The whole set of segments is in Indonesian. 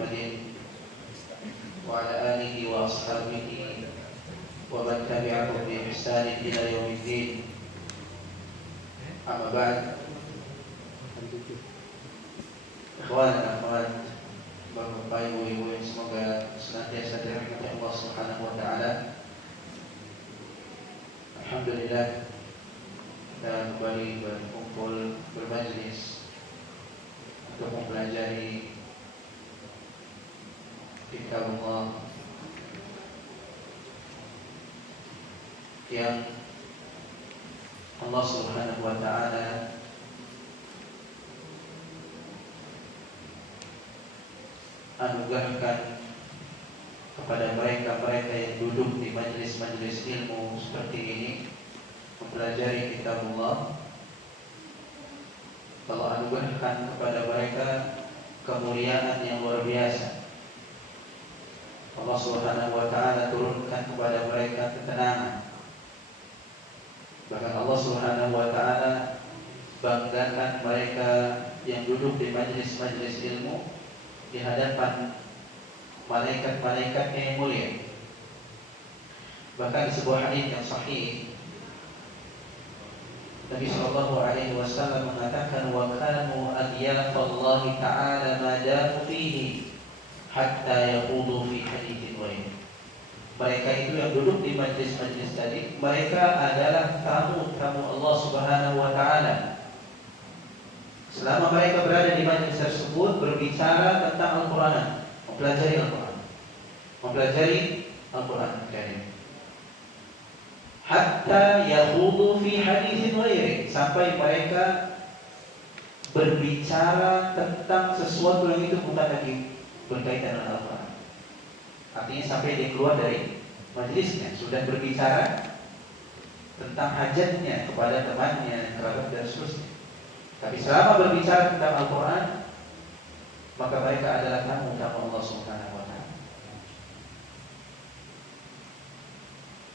محمد وعلى آله وأصحابه ومن تبعهم بإحسان إلى يوم الدين. أما بعد, ikhwan dan akhwat, bapak ibu yang semoga senantiasa dirahmati Allah Subhanahu wa taala. Alhamdulillah, kita kembali berkumpul bermajlis untuk mempelajari kitab Allah yang Allah Subhanahu wa taala anugerahkan kepada mereka-mereka yang duduk di majelis-majelis ilmu seperti ini mempelajari kitab Allah. Allah anugerahkan kepada mereka kemuliaan yang luar biasa. Allah Subhanahu wa taala turunkan kepada mereka ketenangan. Bahkan Allah Subhanahu wa taala banggakan mereka yang duduk di majelis-majelis ilmu di hadapan malaikat-malaikatnya yang mulia. Bahkan di sebuah hadis yang sahih, Nabi sallallahu alaihi wasallam mengatakan, wa kanu adyafallahi ta'ala ma damu fihi hatta yaqudu fi haditsin ghairi. Mereka itu yang duduk di majlis-majlis tadi, mereka adalah tamu-tamu Allah Subhanahu wa taala. Selama mereka berada di majlis tersebut berbicara tentang Al-Qur'an, mempelajari Al-Qur'an, hatta yahudu fi haditsin ghairi, sampai mereka berbicara tentang sesuatu yang itu bukan lagi berkaitan dengan Al-Qur'an. Artinya sampai dia keluar dari majlisnya sudah berbicara tentang hajatnya kepada temannya, kerabat dan seterusnya. Tapi selama berbicara tentang Al-Qur'an, maka mereka adalah tamu-tamu Allah Subhanahu wa taala.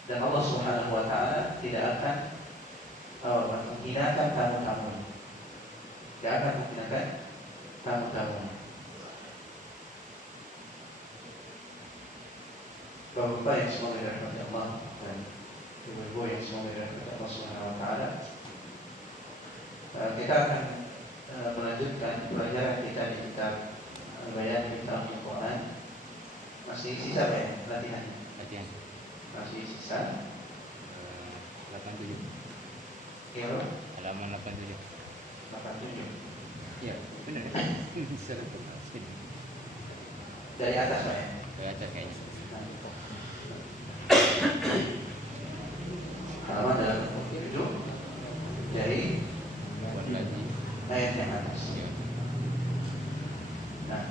Dan Allah Subhanahu wa taala tidak akan menghinakan tamu-tamu. Tidak akan menghinakan tamu-tamu. Bapak-bapak yang semoga dirahmati Allah dan ibu-ibu yang semoga dirahmati Allah Subhanahu wa taala, kita akan melanjutkan pelajaran kita di kitab Bayan Kitab Al-Quran. Masih sisa ya latihan? Masih sisa 87. Iya, Halaman 87. 87. Iya, benar. Dari atas Pak ya? Dari atas kayaknya. Halaman dalam 7 dari ayat yang atas. Nah,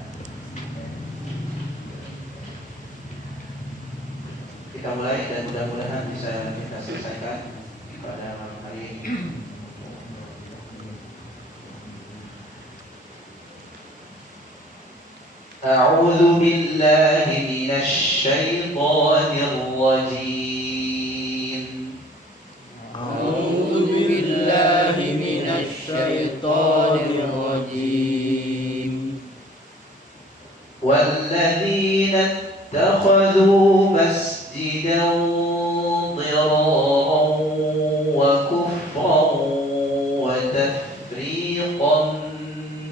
kita mulai dan mudah-mudahan bisa kita selesaikan pada malam hari ini. A'udzu billahi minasy syaithanir rajim. والذين اتخذوا مسجدا ضرارا وكفرا وتفريقا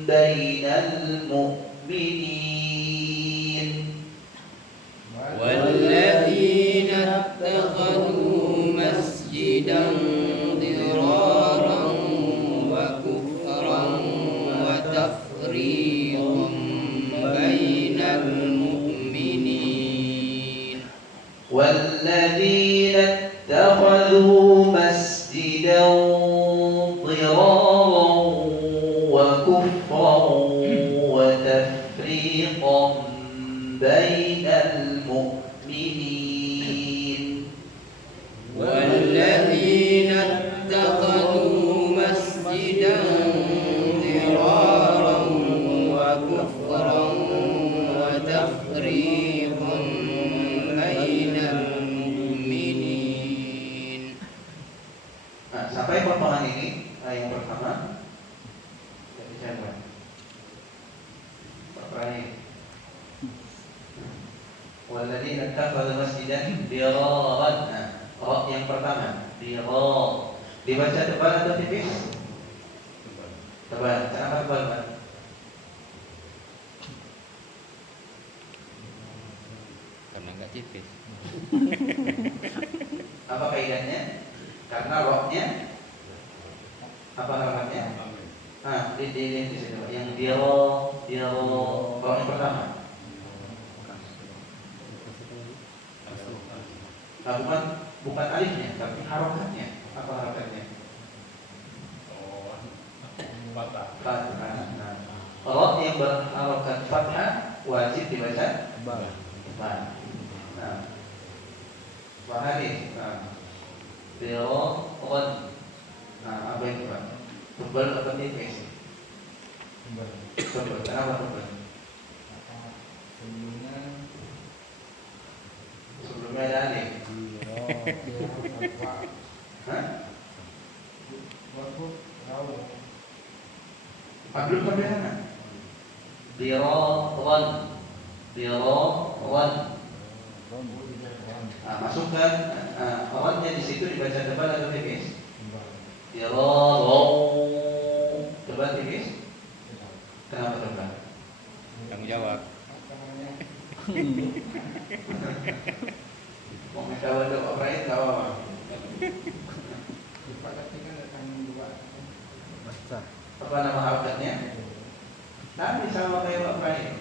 بين المؤمنين والذين اتخذوا مسجدا ضرارا وكفرا وتفريقا بين المؤمنين والذين اتخذوا مسجدا ضرارا وكفرا وتفريقا بين المؤمنين والذين اتخذوا مسجدا ضرارا وكفرا وتفريقا بين المؤمنين. Sampai potongan Walladzina ittakhadhu masjidan diraran. Nah, ra yang pertama, dirar. Dibaca tebal atau tipis? Tebal. Kenapa tebal, Pak? Karena enggak tipis. Apa kaidahnya? Karena ra-nya apa harokatnya? Di situ. Yang diro, ra yang pertama. Nah, bukan alifnya, tapi harokatnya. Apa harokatnya? Fathah. Nah, ra yang berharokat fathah wajib dibaca ba. Nah, Fahari. Nah, Biron. Nah, apa itu, Pak? Tebal atau tipis? Tebal. Kenapa tebal? Sebelumnya ada alif. Hah? Madlul sampai mana? Biron. Masukkan awalnya di situ dibaca tebal atau tipis? Tebal tipis? Kenapa tebal? Tanggung jawab. Mau menjawab doa Ibrahim tahu apa? Apa nama harokatnya? Nanti sama kayak Pak Ibrahim.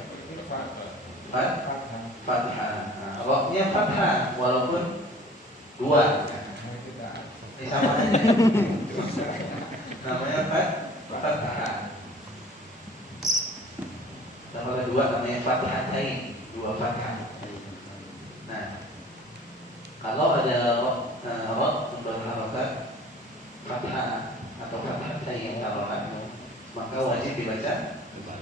Fathah. Roknya fathah walaupun dua. Ini sama aja. Namanya fathah. Nama kedua namanya fathatain, dua fathah. Nah, kalau ada rok berharokat fathah atau fathatain harokat, maka wajib dibaca ba.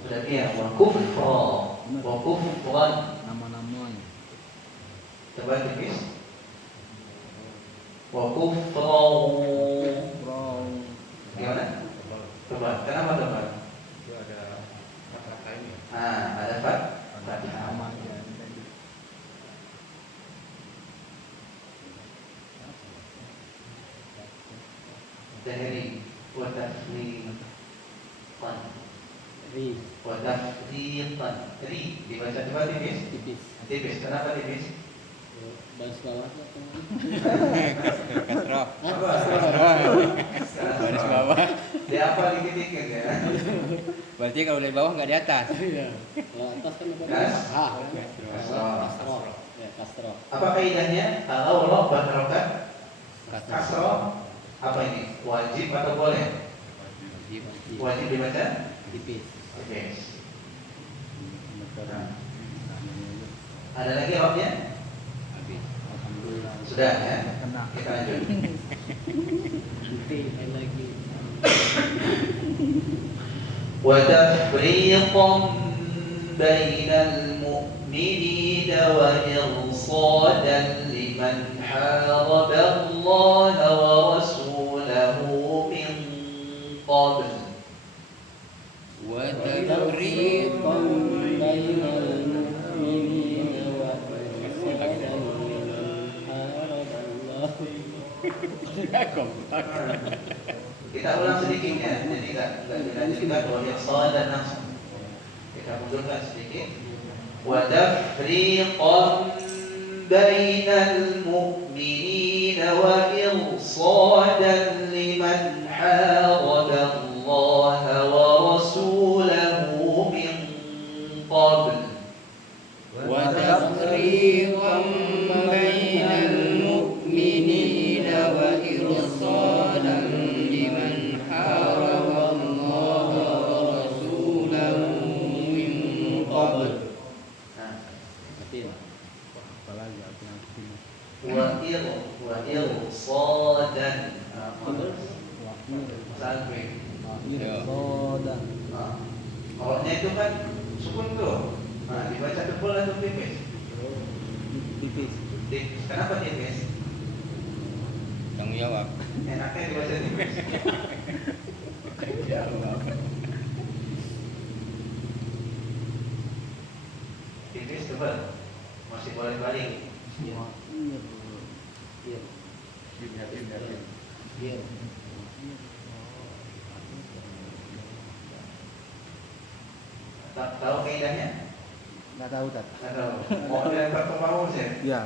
Berarti ya kufran nama-namanya. coba tipis kufran gimana? Coba kenapa tebal? Itu ada kata-katanya. Ada fathah. Namanya. Dari watafriqan ri dibaca coba tipis. Kenapa tipis? Baris bawahnya Kasroh. Baris bawah. Dia apa dikit-dikit ya? Berarti kalau dari bawah nggak di atas. Iya. Kalau atas kan apa? Kasroh. Ya, kasroh. Apa kaidahnya? Kalau roh berharokat kasroh, apa ini? Wajib atau boleh? Wajib dibaca Tipis. tipis. Ada lagi rohnya? Alhamdulillah. Sudah ya. Kena. Kita lanjut. Nanti lagi. وتفريقا بين المؤمنين وإرصادا لمن حارب الله ورسوله من قبل وتفريقا بين المؤمنين وإرصادا لمن حارب الله. Kita ulang sedikit ya, jadi nggak dilanjutkan bahwa irsal dan langsung. Kita mundurkan sedikit. Wa tafriqan bainal mu'minina wa irsadan liman haraba Allah wa rasulahu min qabl. Wa tafriqan bainal mu'minina wa irsadan liman haraba Allah wa rasulahu min qabl. Apalagi alternatif. Wa irsadan. Salve. Irsodan. Awalnya itu kan sukun tuh. Dibaca tebal atau tipis? Tipis. Kenapa tipis? Tanggung jawab. Enaknya dibaca tipis. tebal. Masih boleh balik. Iya. Iya. Iya. Tahu kaidahnya? Nggak tahu Tat. Nggak tahu. Mau dilempar ke paus ya? Iya.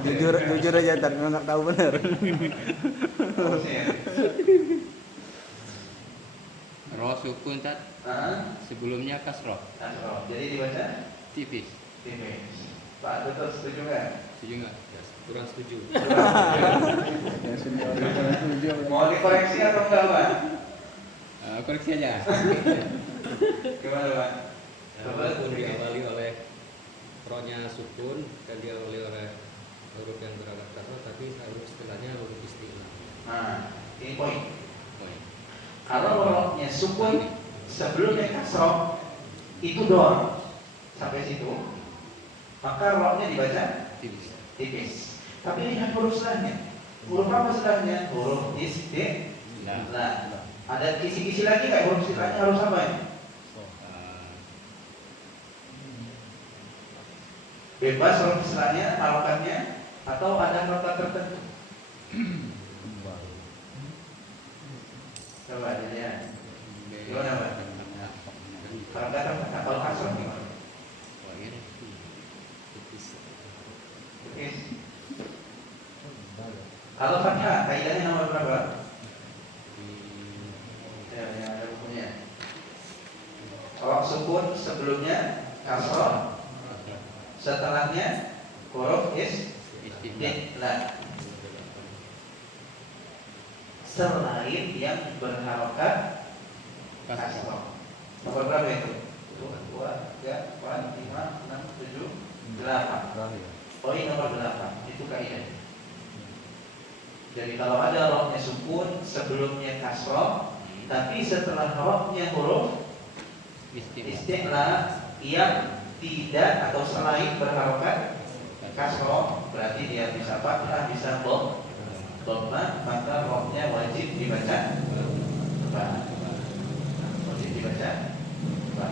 Jujur aja Tat, memang nggak tahu benar. Pausnya ya? Ro sukun tat. Sebelumnya kasroh. Kasroh. Jadi dibaca Tipis. tipis. Pak Dr. setuju nggak? Setuju nggak? Kurang setuju. Ya sudah setuju. Mau dikoreksi atau enggak, Pak? Koreksi aja. Gimana, Pak? Coba Walaupun diawali oleh rohnya sukun dan diawali oleh huruf yang beralat kasroh, tapi harus istilahnya huruf istilah. Nah, ini poin. Poin. Kalau rohnya sukun sebelumnya kasroh itu doang sampai situ, maka rohnya dibaca Tipis. tipis. Tapi lihat huruf setelahnya. Huruf apa setelahnya? Huruf istilah. Ada kisi-kisi lagi kayak huruf setelahnya harus apa ya? Bebas huruf setelahnya, harokatnya, atau ada harokat tertentu? Coba dilihat. Gimana, Pak? Harokat tertentu kalau kasroh gimana? Tipis. Kalau fathah, kaidahnya nomor berapa? Ya, ada bukunya. Kalau sukun sebelumnya kasroh, setelahnya huruf istilah. Selain yang berharokat kasroh. Nomor berapa itu? 2, 3, 4, 5, 6, 7, 8. Poin nomor 8 itu kaidah. Jadi kalau ada rohnya sukun sebelumnya kasroh, tapi setelah rohnya huruf istilah yang tidak atau selain berharokat kasroh, berarti dia bisa fathah, bisa dhamma, maka rohnya wajib dibaca ba. Wajib dibaca ba.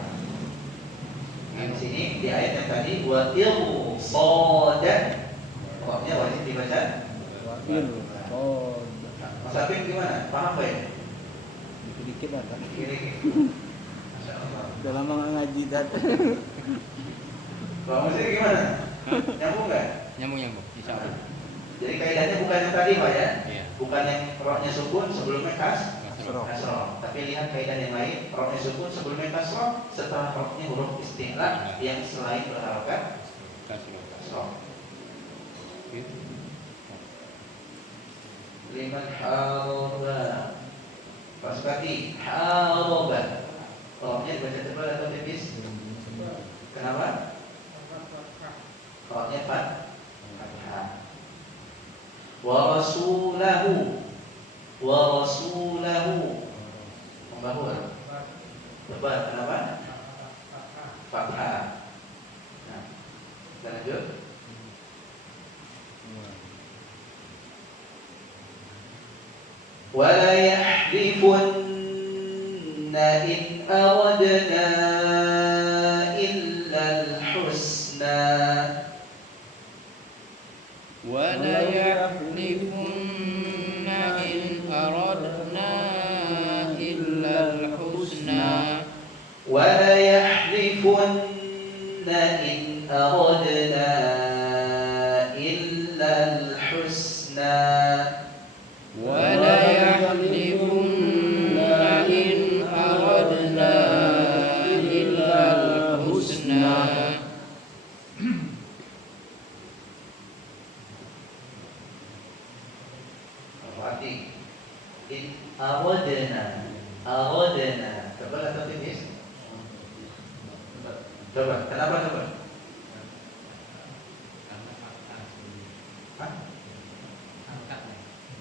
Nah, di sini di ayat yang tadi wa sodan, rohnya wajib dibaca. Mas Afif gimana? Paham gak ya? Dikit lah Tat. Kiri. Masya Allah. Udah lama nggak ngaji Tat. Kalau musik gimana? Nyambung nggak? Nyambung. Insya Allah. Jadi kaidahnya bukan yang tadi, Pak ya? Iya. Bukan yang rohnya sukun sebelumnya Kasroh. kasroh. Tapi lihat kaidah yang lain, rohnya sukun sebelumnya kasroh, setelah rohnya huruf istilah yang selain berharokat kasroh. Liman haroba. Pasuki haroba. Rohnya dibaca tebal atau tipis? Kenapa? Rohnya fathah. Wa rasulahu. Membahu. Tebal, kenapa? Fathah. Nah, kita lanjut. ولا يحلفن إن أردنا إلا الحسنى ولا يحلفن إن أردنا إلا الحسنى ولا يحلفن إن أردنا إلا الحسنى ولا يحلفن إن أردنا إلا الحسنى Berarti in aradna tebal atau tipis? Coba, kenapa tebal? Hah?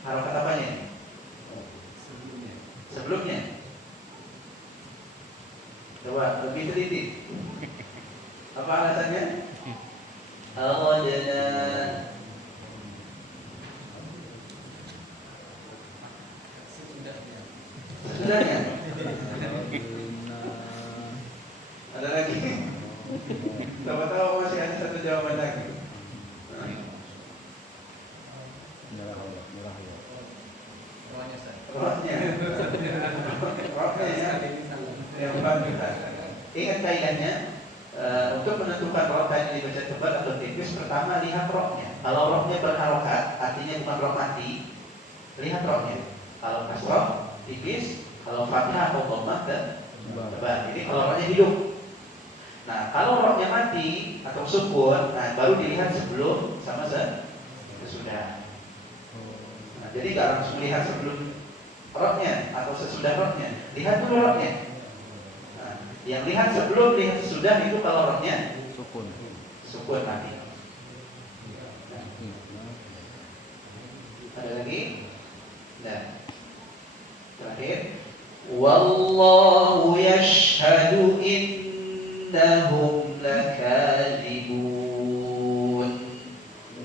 Harokat apanya? Sebelumnya. Coba lebih teliti. Apa alasannya? Aradna. Sesudahnya. Ada lagi. Tahu-tahu masih ada satu jawaban lagi. Rohnya. Rohnya ya. Yang bagus. Ingat kaidahnya, untuk menentukan roh tadi dibaca tebal atau tipis, pertama lihat rohnya. Kalau rohnya berharokat, artinya bukan roh mati, lihat rohnya. Kalau kasroh, tipis. Kalau fathah atau dhammah dan tebal. Jadi kalau rohnya hidup. Nah, kalau rohnya mati atau sukun, nah baru dilihat sebelum sama sesudah. Nah, jadi nggak langsung lihat sebelum rohnya atau sesudah rohnya. Lihat dulu rohnya. Nah, yang lihat sebelum lihat sesudah itu kalau rohnya sukun mati. Ada lagi? Nah, terakhir. Wallahu yashhadu innahum lakadzibun.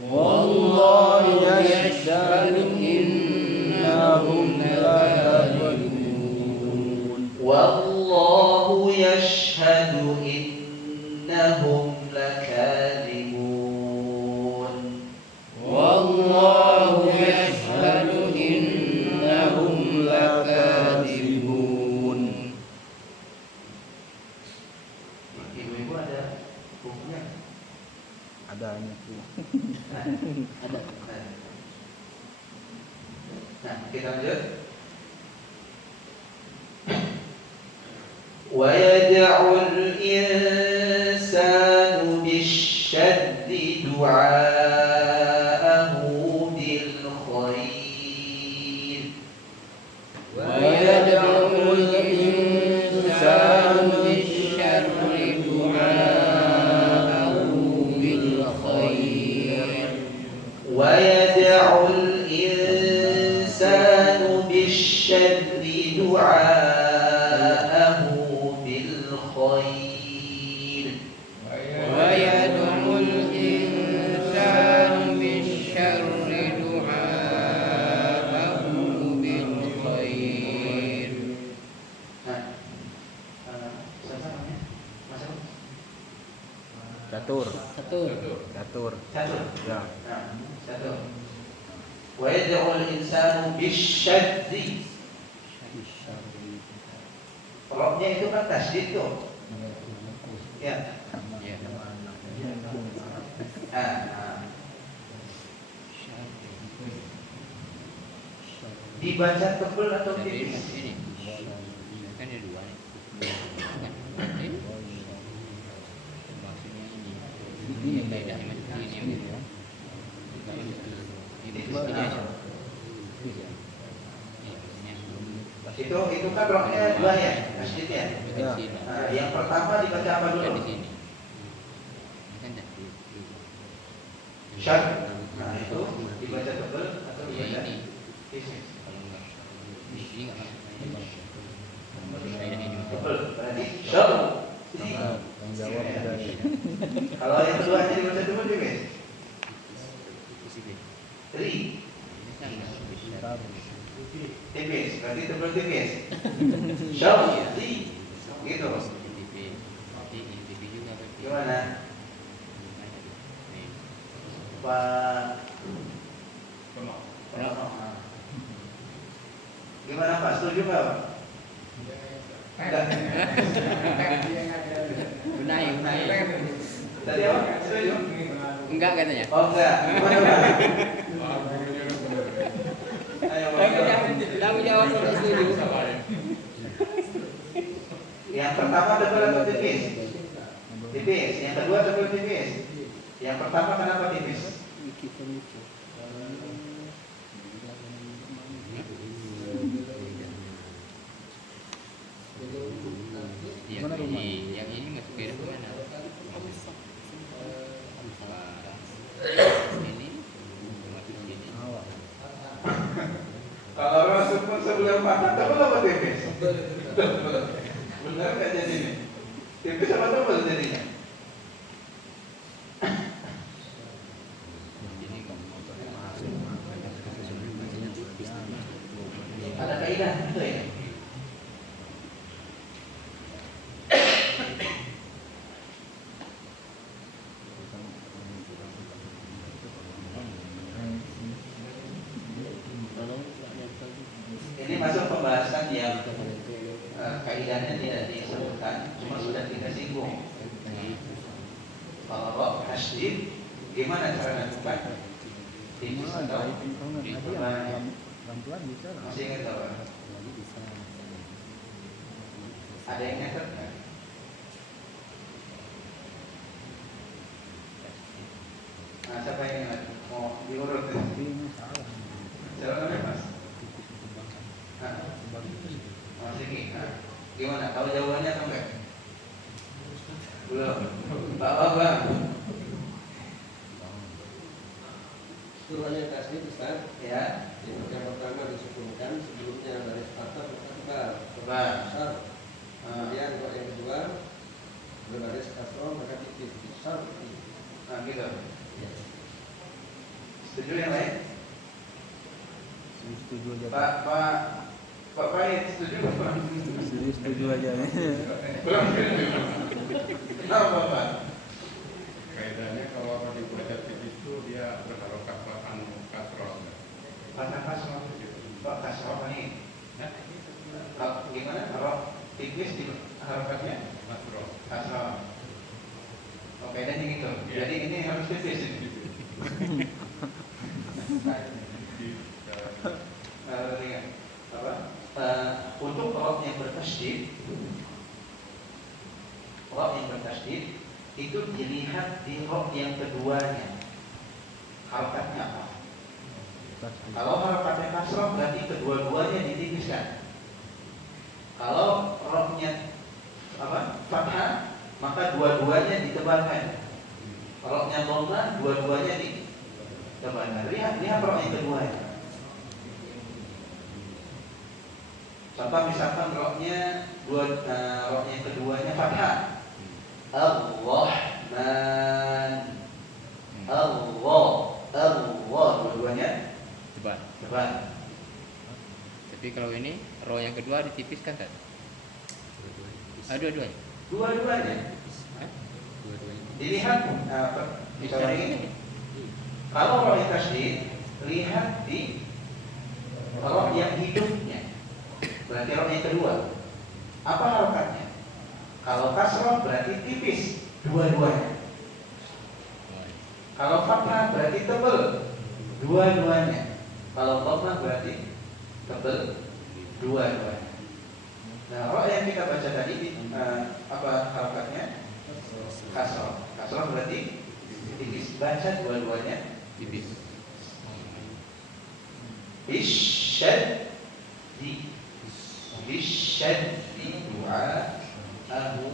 Wallahu yashhadu innahum lakadzibun. Wallahu yashhadu innahum lakadzibun. Wallahu yashhadu innahum lakadzibun. Ibu-ibu ada bukunya? Ada ini. Ada. Nah, kita lanjut. Wa yad'ul insanu bisyaddi du'aahu bil khair. ويدعو الإنسان بالشر دعاءه بالخير ويدعو الإنسان بالشر دعاءه بالخير. ويدعو الإنسان بالشر دعاءه بالخير. Siapa namanya? Mas apa? Catur. Catur. Ya. Nah, catur. Wa yad'ul insanu bisyaddi. Rohnya itu kan tasydid tuh. Ya. Dibaca tebal atau tipis? Kan ada dua nih. Maksudnya ini bedanya macam ini. Itu kan rohnya dua ya, tasydidnya. Ya. Nah, yang pertama dibaca apa dulu? Syad. Nah, itu dibaca tebal atau dibaca tipis? Tebal, berarti syad. Yang jawab ada. Kalau yang keduanya dibaca tebal tipis? Tri. Tipis, berarti tebal tipis. Syad. Gitu. Gimana? Pak. Gimana Pak? Setuju nggak Pak? Enggak. Benahi. Tadi apa? Setuju? Enggak katanya. Oh enggak. Gimana Pak? Ayo Pak. Kamu jawab kalau setuju. Yang pertama tebal atau tipis? Tipis. Yang kedua tebal tipis. Yang pertama kenapa tipis? Yang ini masuk ke mana? Ini masuk sini. Kalau masuk pun sebelum patah tebal apa tipis? Benar nggak jadinya? Tipis apa tebal jadinya? Ada kaidah itu ya. pembahasan yang kaidahnya tidak disebutkan, cuma sudah kita singgung. Kalau roh tasydid, gimana cara lakukan? Tipis atau pelan-pelan bisa lah. masih ingat apa? Ada yang nyatet nggak? Nah, siapa yang ingat? Mau diurut? Tapi ini salah. Jalan bebas. Nah, Mas Riki, gimana? Tahu jawabannya atau enggak? Belum. Bapak. Turunnya kasih Ustaz. Ya. Yang pertama disukunkan, sebelumnya baris fathah maka tebal. Tebal. Kemudian kalau yang kedua berbaris kasroh maka tipis. Besar. Nah, gitu. Setuju yang lain? Setuju aja. Pak Baik, setuju Pak? Setuju aja. Belum. Kenapa Pak? Kaidahnya kalau dibaca tipis itu dia berharokat kasroh. Fathah kasroh. Pak kasroh ini. Gimana kalau tipis di harokatnya? Kasroh. Oke, dan gitu. Jadi ini harus tipis. Untuk roh yang bertasydid, itu dilihat di roh yang keduanya. Harokatnya apa? Kalau harokatnya kasroh berarti kedua-duanya ditipiskan. Kalau rohnya fathah, maka dua-duanya ditebalkan. Rohnya dhammah, dua-duanya ditebalkan. Lihat roh yang keduanya. Contoh misalkan rohnya keduanya fathah. Ar-Rahman. Allah dua-duanya tebal. Tapi kalau ini roh yang kedua ditipiskan kan? Dua-duanya. Dua-duanya. Dilihat misalnya ini. Kalau roh yang tasydid, lihat di roh yang hidupnya. Berarti roh yang kedua. Apa harokatnya? Kalau kasroh berarti tipis dua-duanya. Kalau fathah berarti tebal dua-duanya. Kalau dhammah berarti tebal dua-duanya. Nah, roh yang kita baca tadi apa harokatnya? Kasroh. Kasroh berarti tipis. Baca dua-duanya Tipis. Bisyaddi du'a'ahu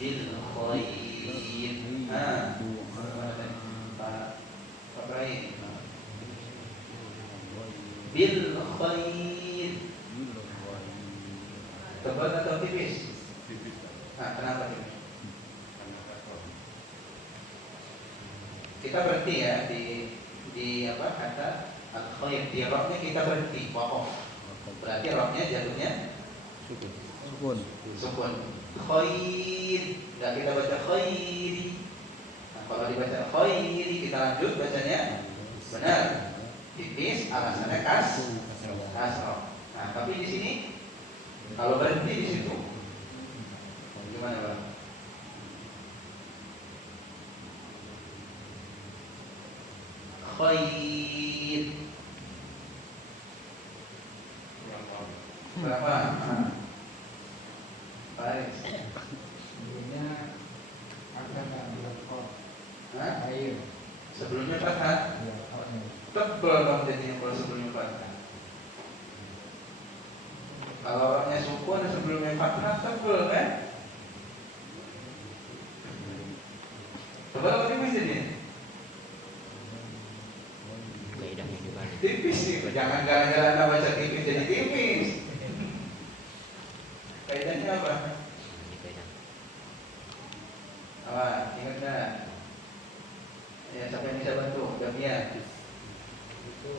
bil khair. Bil khair. Tebal atau tipis? Kenapa tipis? Kita berhenti ya di kata al-khair. Di rohnya kita berhenti. Berarti rohnya jatuhnya sukun. Khair. Enggak kita baca khairi. Nah, kalau dibaca khairi kita lanjut bacanya benar. Tipis, alasannya kasroh. Nah, tapi di sini kalau berhenti di situ gimana, Bang? Khair. Berapa? Baik. Sebelumnya ada nggak bilang kok Hah? air Sebelumnya fathah. ya koknya Tebal Bang jadinya kalau sebelumnya fathah. Kalau orangnya sukun sebelumnya fathah tebal kan? Tebal apa tipis jadinya? Kaidahnya dibalik. Tipis nih. Jangan gara-gara baca tipis jadi tipis. Kaidahnya apa? Ini kaidah. Apa? Ingat nggak? Ya, siapa yang bisa bantu? Damia. Itu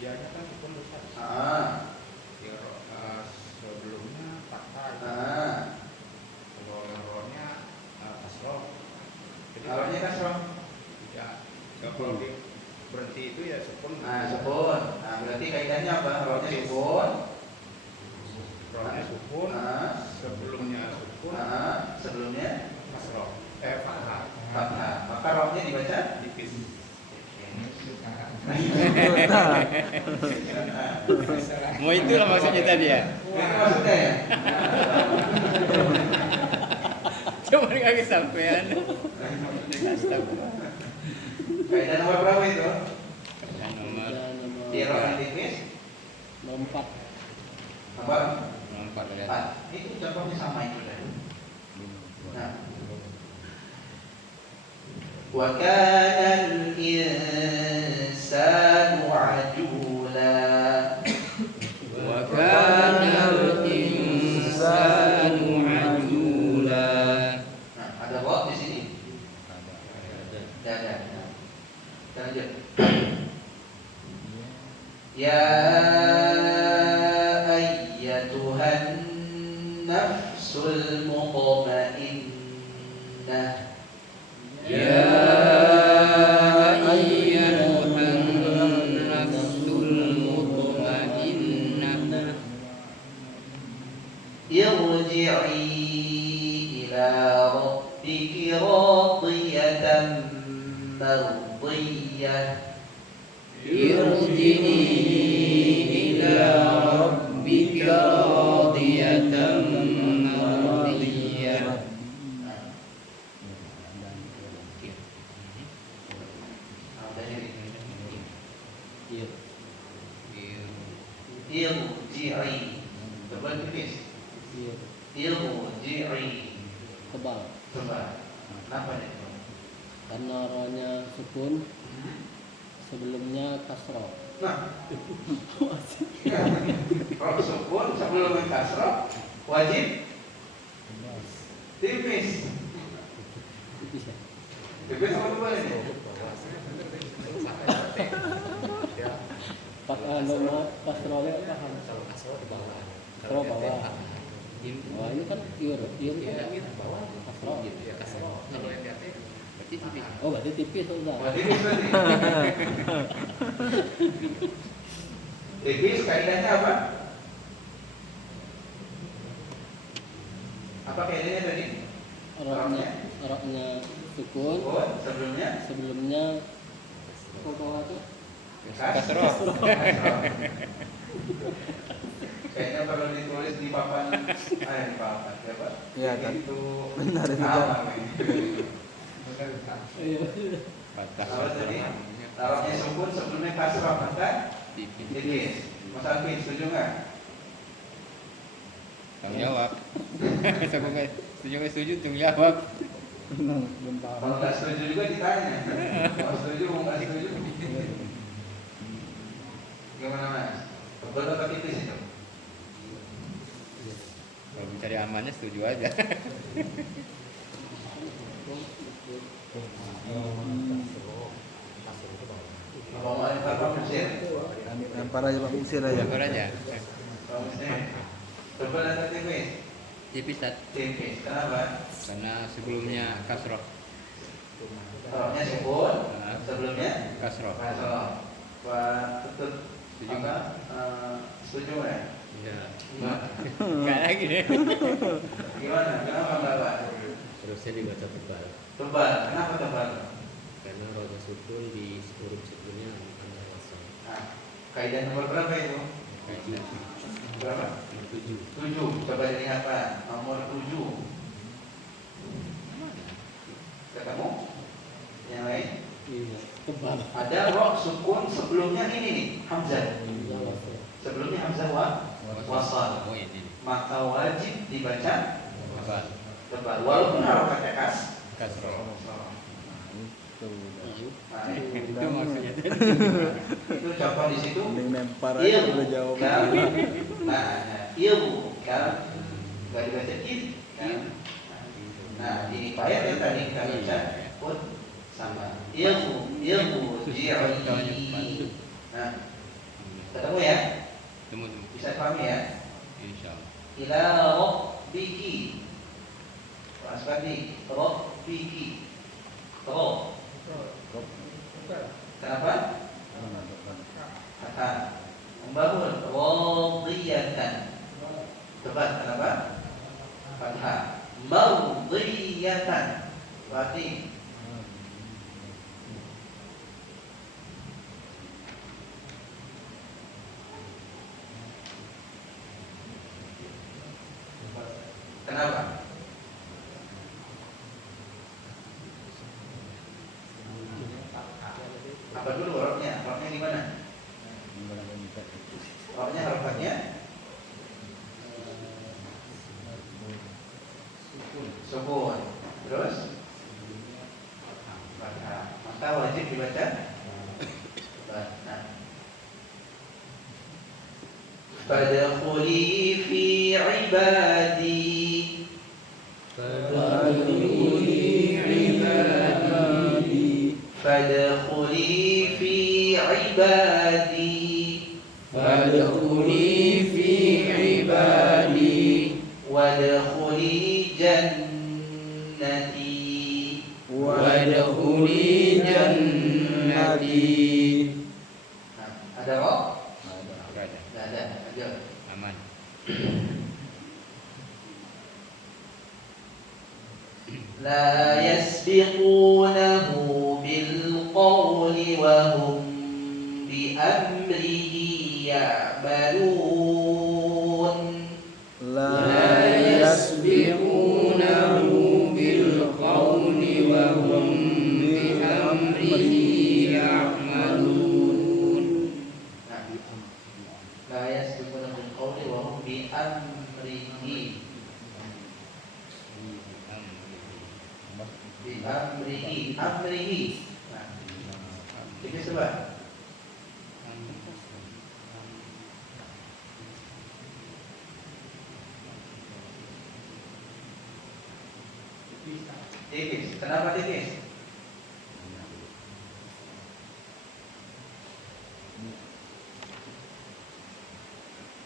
dianya kan sukun besar. Ya, sebelumnya fathah. Kalau rohnya kasroh. Jadi Arahnya kasroh. tidak kalau berhenti itu ya sukun. Sukun. Nah, berarti kaidahnya apa? Rohnya sukun. rohnya sukun, sebelumnya sukun, sebelumnya kasroh, fathah. fathah. Maka rohnya dibaca Tipis. Mau itulah maksudnya tadi ya. Itu maksudnya ya. Cuma nggak kesampaian. Astagfirullah. Kaidah nomor berapa itu? Yang nomor Di roh yang tipis Nomor 4. nomor nomor 4 dari 4. atas. Itu contohnya sama itu dah. Nah. Wa kana al-insanu ajula. Wa kana al-insanu ajula. Nah, ada roh di sini. Ada. Ada. Kita lanjut. Ya ayyatuhan nafsul mutmainnah. Ya ayyuhan nafsul mutmainnah. Irji'i ila rabbiki radiyatan mardiyah. Irji'i ila rabbika radiyatan mardiyah. Irji'i. Tebal tipis. Irji'i. Tebal. Tebal. Kenapa nih? Karena rohnya sukun, sebelumnya kasroh. Nah, kalau sukun sebelum kasroh wajib tipis. Tipis ya. Tipis apa tebal ini? Nomor kasrohnya paham. Kasroh di bawah. Kasroh bawah. Wah ini kan kasroh. Kalau yang di atas Berarti tipis. Oh berarti tipis sudah. Wah, tipis berarti. Tipis kaidahnya apa? Apa kaidahnya tadi? Rohnya sukun, Sukun sebelumnya sebelumnya apa bawah tuh? Kasroh. Kayaknya perlu ditulis di papan. Di papan siapa? Iya, kan. Itu Benar itu, apa? Iya. Apa tadi? Taruhnya sukun sebelumnya kasroh maka Tipis. tipis. Mas Alvin setuju nggak? Tanggung jawab. Setuju nggak setuju tanggung jawab. Belum paham. Kalau nggak setuju juga ditanya. Kalau setuju mau nggak setuju? Gimana mas? Tebal atau tipis itu? Kalau mencari amannya setuju aja. Apa mau lempar Pak Musir? Lempar aja Pak Musir aja. Sabar aja. Pak Musir. Tebal atau tipis? Tipis tat. Tipis. Kenapa? Karena sebelumnya kasroh. Taruhnya sukun sebelumnya Kasroh. kasroh. Pak Tutut Setuju apa? Setuju nggak? Iya. Enggak lagi deh. Gimana? Kenapa nggak Pak? Terusnya dibaca tebal. Tebal. Kenapa tebal? Karena rohnya sukun di huruf sukunnya ada wasal. Nah, kaidah nomor berapa itu? Kaidah. Berapa? 7. 7. Coba dilihat Pak. Nomor 7. Ketemu? Yang lain? Iya. Tebal. Ada roh sukun sebelumnya ini nih, hamzah. Iya, wasal. Sebelumnya hamzah wasal. Oh ini. Maka wajib dibaca Tebal. tebal. Walaupun harokatnya Kasroh. Itu udah. Nah, Itu maksudnya. itu contoh di situ. Mending lempar aja udah jawab. Nah, ilmu kan nggak dibaca kit kan. Nah, di ayat yang tadi kita baca pun sama. Ilmu ji'li. Nah, ketemu ya? Temu. Bisa pahami ya? Insyaallah. Ila rabbiki. Mas Fadli, rabbiki. Roh. Kenapa? Kata membangun radiyatan. Tebal Wati. Kenapa? Apa dulu roknya? Roknya gimana? Roknya harokatnya? Sukun. Terus? Fathah. Maka wajib dibaca? Fathah. Fadkhuli fi ibadi. Fadkhuli fi ibadi. Fadkhuli fi ibadi Wadkhuli jannati. wadkhuli jannati. Nah, ada kok? Enggak ada. Enggak ada. Aja. Aman. La yasbiqunahu bil qawli wa hum bi amrihi ya'malun. La yasbiqunahu bil qawli wa hum bi amrihi ya'malun. Nah, la yasbiqunahu bil qawli wa hum bi amrihi. Bi amrihi. Amrihi. Nah, ini coba. Tipis. Kenapa tipis?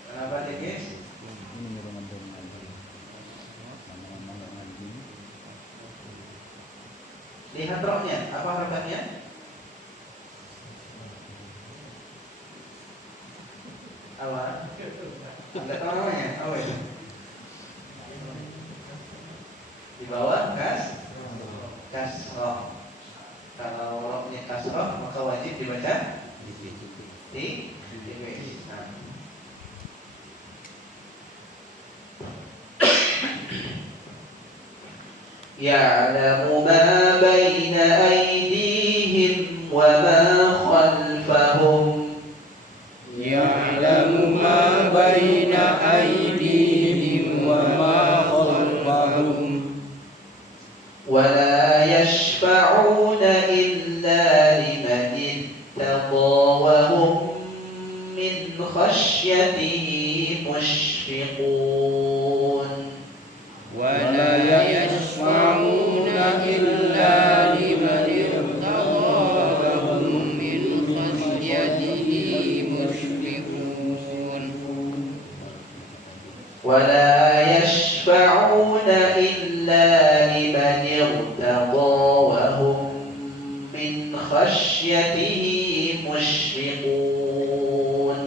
Kenapa tipis? Lihat roknya. Apa harokatnya? Apa? Anda tahu namanya? Apa itu? Di bawah kasroh. Kalau roknya kasroh maka wajib dibaca di tipis. Nah. Ya'lamu ma baina aydihim wa ma khalfahum. Ya'lamu ma baina aydihim wa ma khalfahum. ولا يشفعون إلا لمن اتقى وهم من خشيته مشفقون. ولا يشفعون إلا لمن ارتضى وهم من خشيته مشفقون. ولا يشفعون إلا لمن ارتضى وهم من خشيته مشفقون.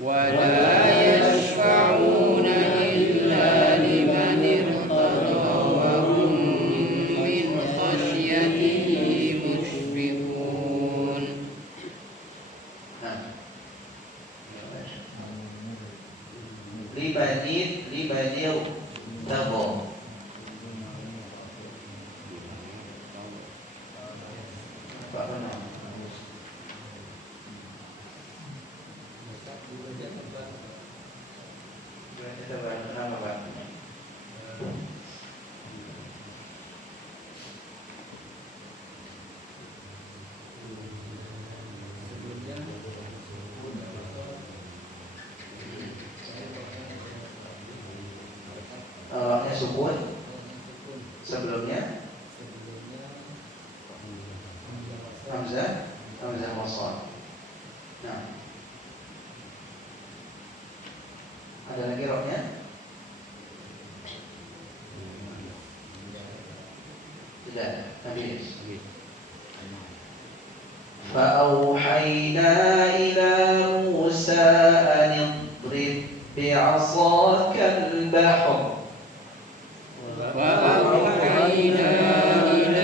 ولا يشفعون إلا لمن ارتضى وهم من خشيته مشفقون. لمن ارتضى. Pak Bano. Kita bahas nama Pak. Nya sukun. Sebelumnya Hamzah wasal. Nah, ada lagi roknya? Tidak, habis. فأوحينا إلى موسى أن اضرب بعصاك البحر. وأوحينا إلى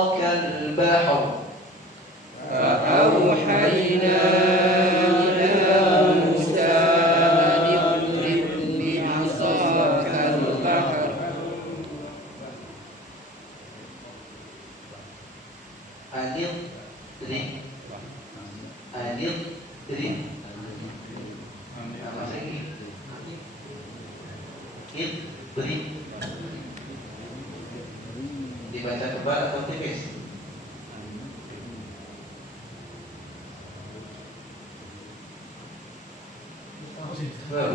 البحر فأوحينا إلى موسى أن اضرب بعصاك البحر Anil Dri Nama saya ini Idri Dibaca tebal atau tipis? Kalau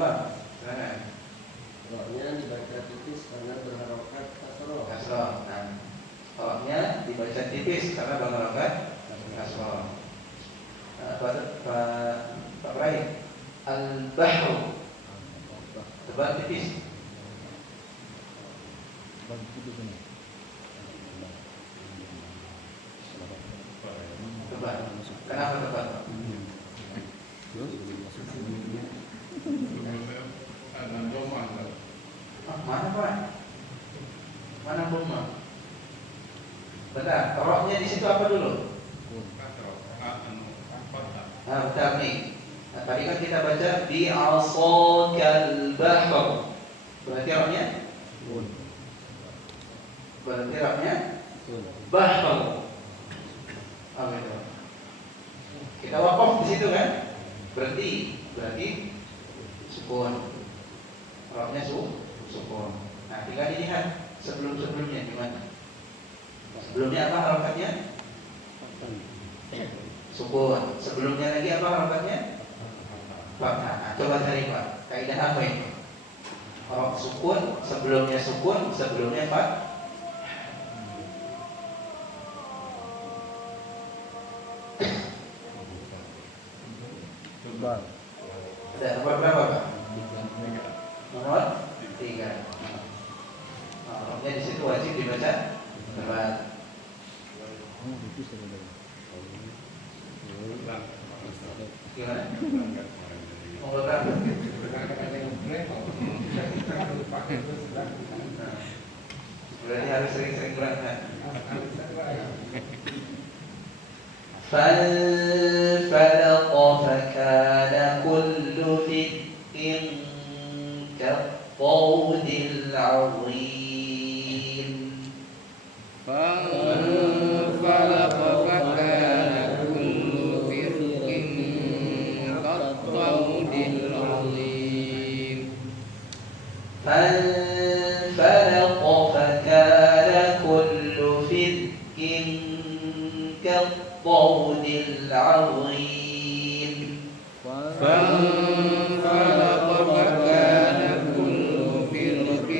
Pak, silakan. Roknya dibaca tipis karena berharokat kasroh. Kasroh. Nah, roknya dibaca tipis karena berharokat kasroh. Pak Rai, al-bahru tebal tipis. Tebal. Kenapa tebal? Ada doma. Mana Pak? Mana Buma? Benar. Roknya di situ apa dulu? Nah, betul nih. Nah, tadi kan kita baca bi'asakal bahr. Berarti roknya? Berarti roknya? Bahr. Oh, gitu. Kita wakaf di situ kan? Berarti sukun. Roknya sukun. Nah, tinggal dilihat sebelumnya gimana? Sebelumnya apa harokatnya? Sukun. Sebelumnya lagi apa harokatnya? Fathah. Nah, coba cari Pak. Kaidah apa ini? Rok sukun, sebelumnya fathah. Ada nomor berapa Pak? Nomor 3. Nah, roknya di situ wajib dibaca tebal. Gimana? Mau berapa? Berarti harus sering-sering berangkat. فانفلق فكان كل فرق كالطود العظيم فانفلق فكان كل فرق كالطود العظيم فانفلق فكان كل فرق كالطود العظيم فانفلق فكان كل فرق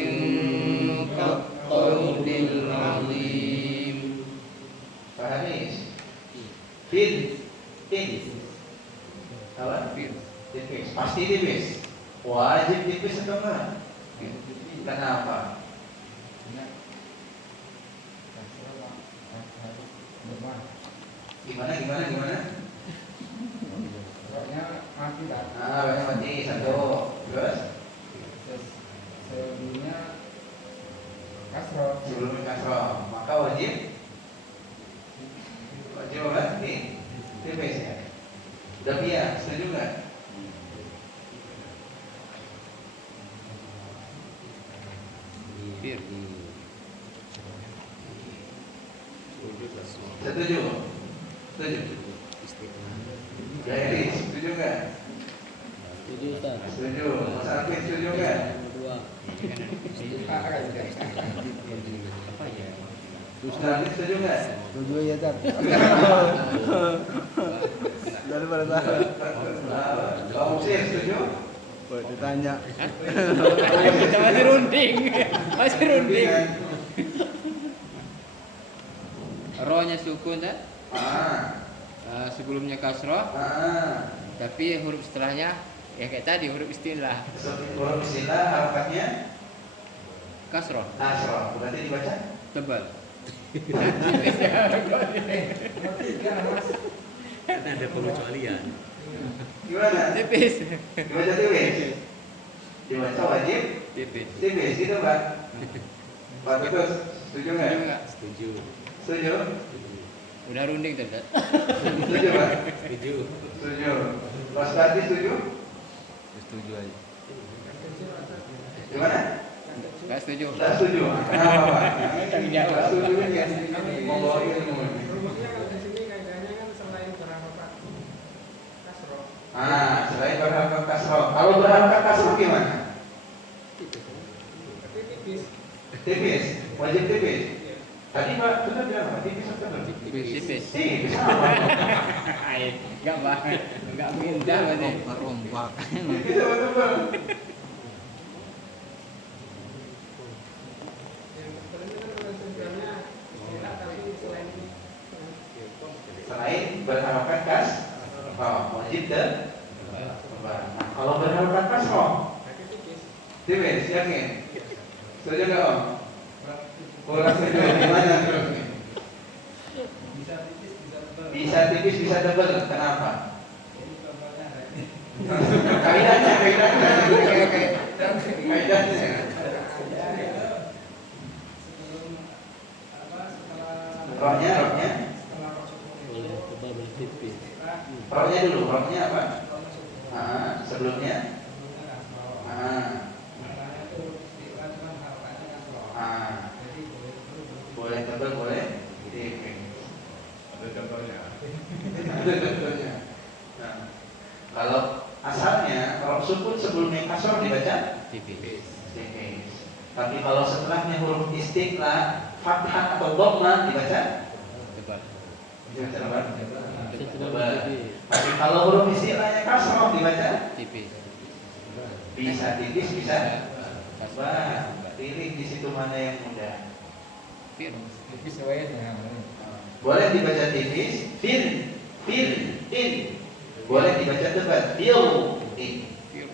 كالطود العظيم Fahamis? Apa? Tipis. Pasti tipis. Wajib tipis atau enggak? Kenapa? Gimana? Roknya mati lah. Nah, banyak mati satu. Terus Sebelumnya kasroh. sebelum kasroh, maka wajib apa? Tipis ya. Udah biar, setuju nggak? Setuju? Jadi, setuju nggak? Setuju Ustaz. Setuju. Mas Arfin setuju nggak? Nomor 2. Mas Arfin setuju nggak? Setuju ya, Tar. Daripada salah. Kamu sih setuju? Boleh ditanya. Kita masih runding. Rohnya sukun kan? Sebelumnya kasroh, tapi huruf setelahnya ya kayak tadi huruf istilah Huruf istilah harokatnya kasroh kasroh. Berarti dibaca tebal. Karena ada pengecualian. gimana? Tipis. Dibaca tipis. Dibaca wajib Tipis. tipis gitu Pak. Pak Tikus. Setuju Setuju nggak? nggak? Setuju. Setuju? Udah runding tadi. Setuju Pak? Setuju. Setuju. Mas Fadli setuju? Setuju aja. Gimana? Nggak setuju. Tidak setuju. Kenapa Pak? Tanggung jawab. Tidak setuju ya? Mau bawa ilmu. Rumusnya kalau di sini kaitannya kan selain berharokat kasroh. Selain berharokat kasroh. Kalau berharokat kasroh gimana? Tapi tipis. Tipis. Wajib tipis. Tadi Pak sudah bilang apa? Tipis atau tebal? Tipis. Tipis apa? Nggak banget. Nggak mudah berarti. Rompak. Tipis apa tebal? Yang terpenting kan sebenarnya istilah tapi selain ini. Selain berharokat kas, wajib dan tebal. Nah, kalau berharokat kasroh, Tapi tipis. tipis, yakin? Setuju nggak Om? Kurang setuju. Gimana? Bisa tipis, bisa tebal. Kenapa? Kaidahnya. Rohnya. Tebal bertipis. Rohnya dulu. Rohnya apa? Sebelumnya. Boleh tebal, boleh tipis. Ada contohnya. Ada contohnya. Nah, kalau asalnya roh sukun sebelumnya kasroh dibaca Tipis. tipis. Tapi kalau setelahnya huruf istiqlal, fathah atau dhamma dibaca Tebal. dibaca apa? Tebal Tebal. bertipis. Tapi kalau huruf istiqlalnya kasroh dibaca Tipis. bisa tipis, bisa Kasroh. tebal. Pilih di situ mana yang mudah. Fir. Tipis wayanya. Boleh dibaca tipis, fil, in. Boleh dibaca tebal, in. Fir.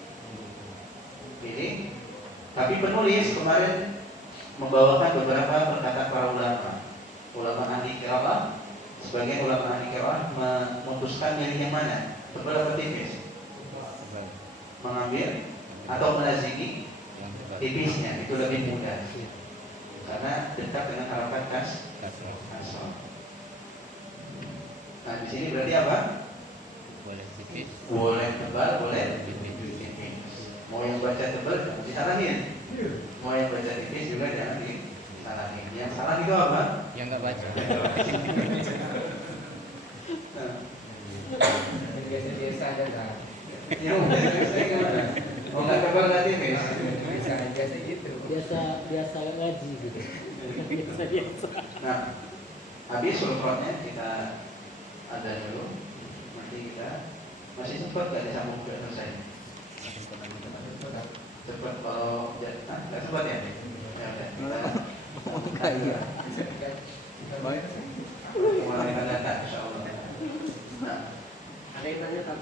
Pilih. Tapi penulis kemarin membawakan beberapa perkataan para ulama. Ulama ahli qiraah, sebagian ulama ahli qiraah memutuskan milih yang mana? Tebal atau tipis? Tebal. Mengambil atau melazimi Yang tebal. tipisnya, itu lebih mudah. Karena dekat dengan harapan Kasroh. kasroh. Nah, di sini berarti apa? Boleh tipis. Boleh tebal, boleh Tipis. tipis. Mau yang baca tebal jangan disalahin. Mau yang baca tipis juga jangan disalahin. Yang salah itu apa? Yang nggak baca. Nah, Biasa-biasa aja dah. yang biasa gimana? Mau nggak tebal nggak tipis? Biasa gitu. Biasa ngaji gitu. Biasa. Nah, habis surutnya kita ada dulu. Nanti kita masih sempat nggak disambung ke selesai? Cepat kalau nggak sempat ya? Ya udah. Kita Iya. mulai akan datang, insya Allah. Nah, Ada yang nanya satu.